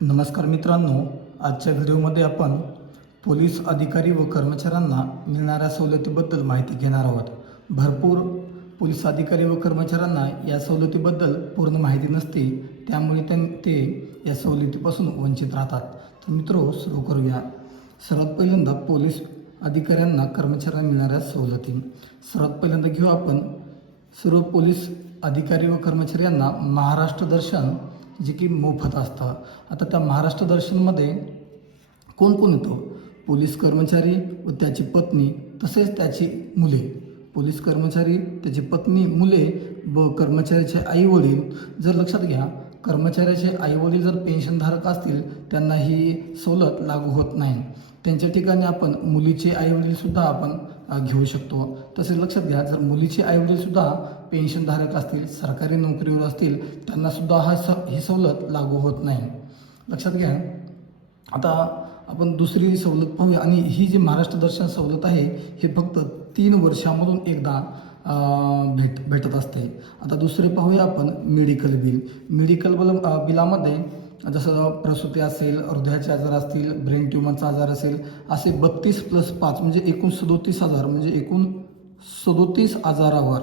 नमस्कार मित्रांनो आजच्या व्हिडिओमध्ये आपण पोलीस अधिकारी व कर्मचाऱ्यांना मिळणाऱ्या सवलतीबद्दल माहिती घेणार आहोत. भरपूर पोलीस अधिकारी व कर्मचाऱ्यांना या सवलतीबद्दल पूर्ण माहिती नसते त्यामुळे त्यां ते या सवलतीपासून वंचित राहतात. तर मित्रो सुरू करूया. सर्वात पहिल्यांदा पोलीस अधिकाऱ्यांना कर्मचाऱ्यांना मिळणाऱ्या सवलती. सर्वात पहिल्यांदा घेऊ आपण सर्व पोलीस अधिकारी व कर्मचाऱ्यांना महाराष्ट्र दर्शन जे की मोफत असतं. आता त्या महाराष्ट्र दर्शनमध्ये कोण कोण येतो? पोलीस कर्मचारी व त्याची पत्नी तसेच त्याची मुले. पोलीस कर्मचारी त्याची पत्नी मुले व कर्मचाऱ्याचे आई वडील जर लक्षात घ्या कर्मचाऱ्याचे आई वडील जर पेन्शनधारक असतील त्यांना ही सवलत लागू होत नाही. त्यांच्या ठिकाणी आपण मुलीचे आई आपण घेऊ शकतो. तसेच लक्षात घ्या जर मुलीचे आई पेन्शनधारक असतील सरकारी नोकरीवर असतील त्यांना सुद्धा हा स ही सवलत लागू होत नाही. लक्षात घ्या. आता आपण दुसरी सवलत पाहूया आणि ही जी महाराष्ट्र दर्शन सवलत आहे हे फक्त तीन वर्षामधून एकदा भेट भेटत असते. आता दुसरे पाहूया आपण मेडिकल बिल. मेडिकल बिल बिलामध्ये जसं प्रसूती असेल हृदयाचे आजार असतील ब्रेन ट्युमरचा आजार असेल असे बत्तीस प्लस पाच म्हणजे एकूण सदोतीस हजार म्हणजे एकूण सदोतीस आजारावर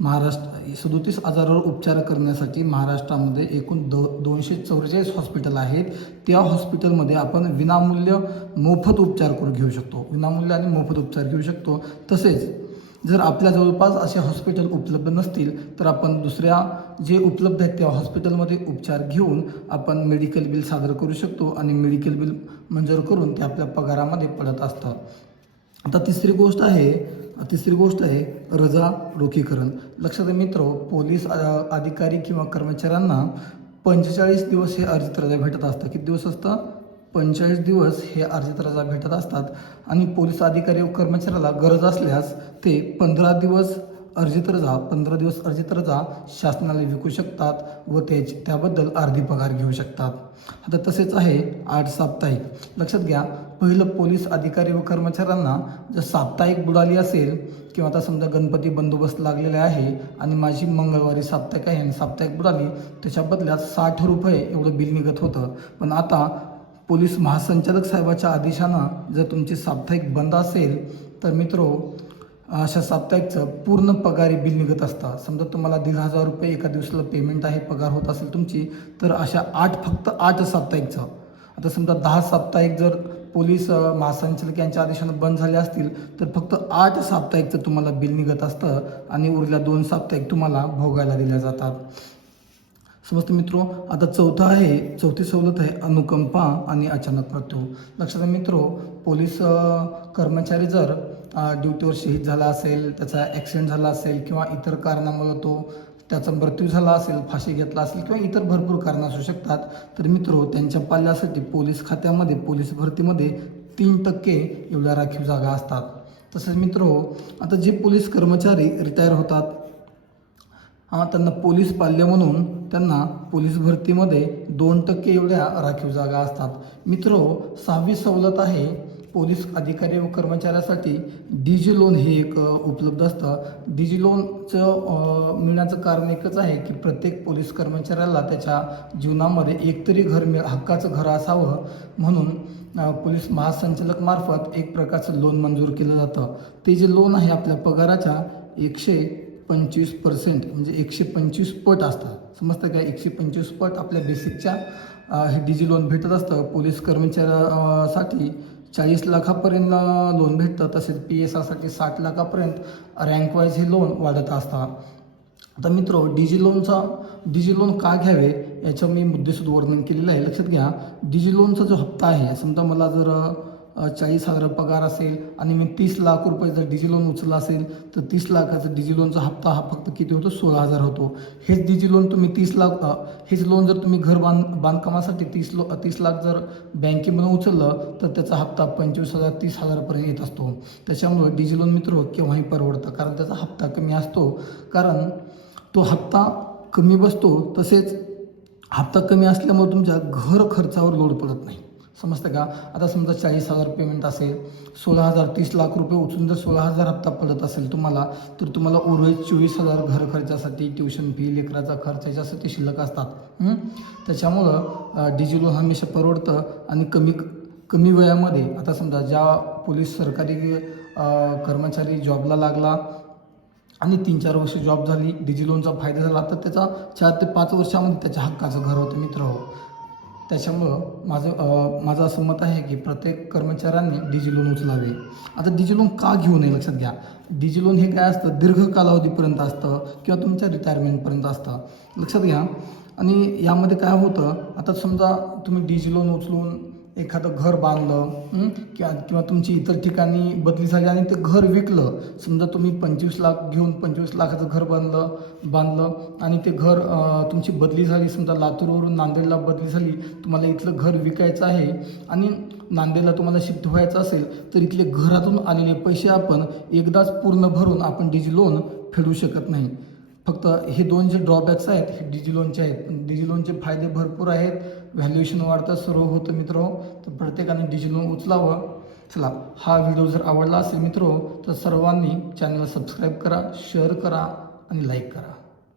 महाराष्ट्र सदोतीस आजारावर उपचार करण्यासाठी महाराष्ट्रामध्ये एकूण दो दोनशे चौवेचाळीस हॉस्पिटल आहेत. त्या हॉस्पिटलमध्ये आपण विनामूल्य मोफत उपचार करून घेऊ शकतो. विनामूल्य आणि मोफत उपचार घेऊ शकतो. तसेच जर आपल्या जवळपास असे हॉस्पिटल उपलब्ध नसतील तर आपण दुसऱ्या जे उपलब्ध आहेत त्या हॉस्पिटलमध्ये उपचार घेऊन आपण मेडिकल बिल सादर करू शकतो आणि मेडिकल बिल मंजूर करून ते आपल्या पगारामध्ये पडत असतं. आता तिसरी गोष्ट आहे तिसरी गोष्ट आहे रजा रोखीकरण. लक्षात मित्र पोलीस अधिकारी किंवा कर्मचाऱ्यांना पंचेचाळीस दिवस हे अर्जित रजा भेटत असतं. किती दिवस असतं? पंचेचाळीस दिवस हे अर्जित रजा भेटत असतात. आणि पोलीस अधिकारी व कर्मचाऱ्याला गरज असल्यास ते पंधरा दिवस अर्जित रजा पंधरा दिवस अर्जित रजा शासनाला विकू शकतात व त्याची त्याबद्दल अर्धी पगार घेऊ शकतात. आता तसेच आहे आठ साप्ताहिक. लक्षात घ्या पहिलं पोलीस अधिकारी व कर्मचाऱ्यांना जर साप्ताहिक बुडाली असेल किंवा आता समजा गणपती बंदोबस्त लागलेला आहे आणि माझी मंगळवारी साप्ताहिक आहे आणि साप्ताहिक बुडाली त्याच्या बदल्यात साठ रुपये एवढं बिल निघत होतं. पण आता पोलीस महासंचालक साहेबाच्या आदेशानं जर तुमची साप्ताहिक बंद असेल तर मित्रो अशा साप्ताहिकचं पूर्ण पगारी बिल निघत असतं समजा तुम्हाला दीड हजार रुपये एका दिवसाला पेमेंट आहे पगार होत असेल तुमची तर अशा आठ फक्त आठ साप्ताहिकचं. आता समजा दहा साप्ताहिक जर पोलीस अ, महासंचालक यांच्या आदेशानं बंद झाले असतील तर फक्त आठ साप्ताहिकचं तुम्हाला बिल निघत असतं आणि उरल्या दोन साप्ताहिक तुम्हाला भोगायला दिल्या जातात. समजतं मित्रो आता चौथा आहे चौथी सवलत आहे अनुकंपा आणि अचानक मृत्यू. लक्षात मित्रो पोलीस कर्मचारी जर ड्युटीवर शहीद झाला असेल त्याचा ॲक्सिडेंट झाला असेल किंवा इतर कारणामुळे तो त्याचा मृत्यू झाला असेल फाशी घेतला असेल किंवा इतर भरपूर कारणं असू शकतात. तर मित्रो त्यांच्या पाल्यासाठी पोलीस खात्यामध्ये पोलीस भरतीमध्ये तीन टक्के एवढ्या राखीव जागा असतात. तसेच मित्रो आता जे पोलीस कर्मचारी रिटायर होतात त्यांना पोलीस पाल्य म्हणून त्यांना पोलीस भरतीमध्ये दोन टक्के एवढ्या राखीव जागा असतात. मित्रो सहावी सवलत आहे पोलीस अधिकारी व कर्मचाऱ्यासाठी डिजी लोन हे एक उपलब्ध असतं. डिजी लोनचं मिळण्याचं कारण एकच आहे की प्रत्येक पोलीस कर्मचाऱ्याला त्याच्या जीवनामध्ये एकतरी घर मिळ हक्काचं घर असावं. म्हणून पोलीस महासंचालक मार्फत एक प्रकारचं लोन मंजूर केलं जातं. ते जे लोन आहे आपल्या पगाराच्या एकशे पंचवीस पर्सेंट म्हणजे एकशे पंचवीस पट असतात समजतं का? एकशे पंचवीस पट आपल्या बेसिकच्या हे डिजी लोन भेटत असतं. पोलीस कर्मचाऱ्यासाठी चाळीस लाखापर्यंत लोन भेटतं तसेच पी एस आरसाठी साठ लाखापर्यंत रँकवाईज हे लोन वाढत असतात. आता मित्र डिजी लोनचा डिजी लोन का घ्यावे याचं मी मुद्देसूद वर्णन केलेलं आहे. लक्षात घ्या डिजी लोनचा जो हप्ता आहे समजा मला जर चाळीस हजार पगार असेल आणि मी तीस लाख रुपये जर डिजी लोन उचलला असेल तर तीस लाखाचा डिजी लोनचा हप्ता हा फक्त किती होतो? सोळा हजार होतो. हेच डिजी लोन तुम्ही तीस लाख हेच लोन जर तुम्ही घर बांध बांधकामासाठी तीस लो तीस लाख जर बँकेमधून उचललं तर त्याचा हप्ता पंचवीस हजार तीस हजारापर्यंत येत असतो. त्याच्यामुळे डिजी लोन मित्र केव्हाही परवडतं कारण त्याचा हप्ता कमी असतो. कारण तो हप्ता कमी बसतो तसेच हप्ता कमी असल्यामुळे तुमच्या घर खर्चावर लोड पडत नाही. समजतं का? आता समजा चाळीस हजार पेमेंट असेल सोळा हजार तीस लाख रुपये उचलून जर सोळा हजार हप्ता पडत असेल तुम्हाला तर तुम्हाला उर्वरित चोवीस हजार घर खर्चासाठी ट्युशन फी लेकराचा खर्च याच्यासाठी शिल्लक असतात. त्याच्यामुळं डिजिटल हमेशा परवडतं आणि कमी कमी वयामध्ये आता समजा ज्या पोलीस सरकारी कर्मचारी जॉबला लागला आणि तीन चार वर्ष जॉब झाली डिजी लोनचा फायदा झाला तर त्याचा चार ते पाच वर्षामध्ये त्याच्या हक्काचं घर होतं मित्र हो. त्याच्यामुळं माझं माझं असं मत आहे की प्रत्येक कर्मचाऱ्यांनी डिजी लोन उचलावे. आता डिजी लोन का घेऊ नये लक्षात घ्या. डिजी लोन हे काय असतं? दीर्घ कालावधीपर्यंत असतं किंवा तुमच्या रिटायरमेंटपर्यंत असतं. लक्षात घ्या. आणि यामध्ये काय होतं? आता समजा तुम्ही डिजी लोन उचलून एखादं घर बांधलं किंवा किंवा तुमची इतर ठिकाणी बदली झाली आणि ते घर विकलं. समजा तुम्ही पंचवीस लाख घेऊन पंचवीस लाखाचं घर बांधलं बांधलं आणि ते घर तुमची बदली झाली. समजा लातूरवरून नांदेडला बदली झाली तुम्हाला इथलं घर विकायचं आहे आणि नांदेडला तुम्हाला शिफ्ट व्हायचं असेल तर इथले घरातून आलेले पैसे आपण एकदाच पूर्ण भरून आपण डिजी लोन फेडू शकत नाही. फक्त हे दोन जे ड्रॉबॅक्स आहेत हे डिजी लोनचे आहेत. पण लोनचे फायदे भरपूर आहेत. व्हॅल्युएशन वाढतं सर्व होतं मित्र. तर प्रत्येकाने डिजी लोन उचलावं. चला हा व्हिडिओ जर आवडला असेल मित्र तर सर्वांनी चॅनलला सबस्क्राईब करा शेअर करा आणि लाईक करा.